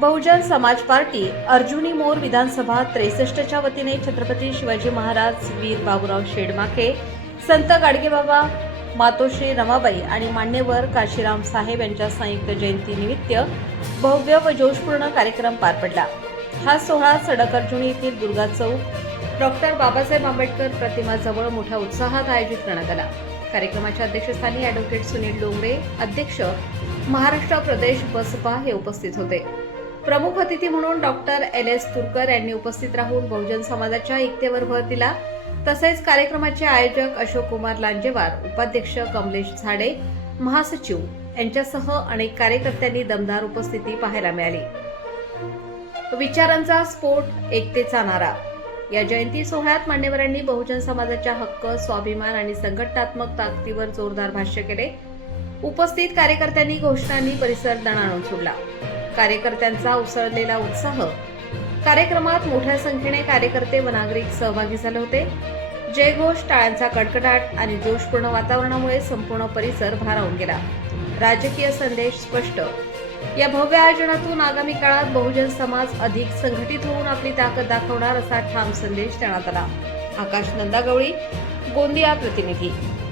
Bahujan Samaj party Arjuni मोर विधानसभा 63च्या वतीने छत्रपती शिवाजी महाराज वीर बाबूराव शेडमाके, संत गाडगेबाबा, मातोश्री रमाबाई आणि मान्यवर काशीराम साहेब यांच्या संयुक्त जयंतीनिमित्त भव्य व जोशपूर्ण कार्यक्रम पार पडला। हा सोहळा सडक अर्जुनी येथील दुर्गा चौक डॉक्टर बाबासाहेब आंबेडकर प्रतिमाजवळ मोठ्या उत्साहात आयोजित करण्यात आला। कार्यक्रमाच्या अध्यक्षस्थानी ॲडव्होकेट सुनील डोंगरे, अध्यक्ष महाराष्ट्र प्रदेश बसपा हे उपस्थित होते। प्रमुख अतिथी म्हणून डॉक्टर LS तुरकर यांनी उपस्थित राहून बहुजन समाजाच्या एकतेवर भर दिला। तसेच कार्यक्रमाचे आयोजक अशोक कुमार लांजेवार, उपाध्यक्ष कमलेश झाडे, महासचिव यांच्यासह अनेक कार्यकर्त्यांनी दमदार उपस्थिती पाहायला मिळाली। विचारांचा स्फोट, एकतेचा नारा। या जयंती सोहळ्यात मान्यवरांनी बहुजन समाजाच्या हक्क, स्वाभिमान आणि संघटनात्मक ताकदीवर जोरदार भाष्य केले। उपस्थित कार्यकर्त्यांनी घोषणांनी परिसर दणाणून सोडला। कार्यकर्त्यांचा उसळलेला उत्साह। कार्यक्रमात मोठ्या संख्येने कार्यकर्ते व नागरिक सहभागी झाले होते। जयघोष, टाळ्यांचा कडकडाट आणि जोशपूर्ण वातावरणामुळे संपूर्ण परिसर भारावून गेला। राजकीय संदेश स्पष्ट। या भव्य आयोजनातून आगामी काळात बहुजन समाज अधिक संघटित होऊन आपली ताकद दाखवणार असा ठाम संदेश देण्यात आला। आकाश नंदागवळी, गोंदिया प्रतिनिधी।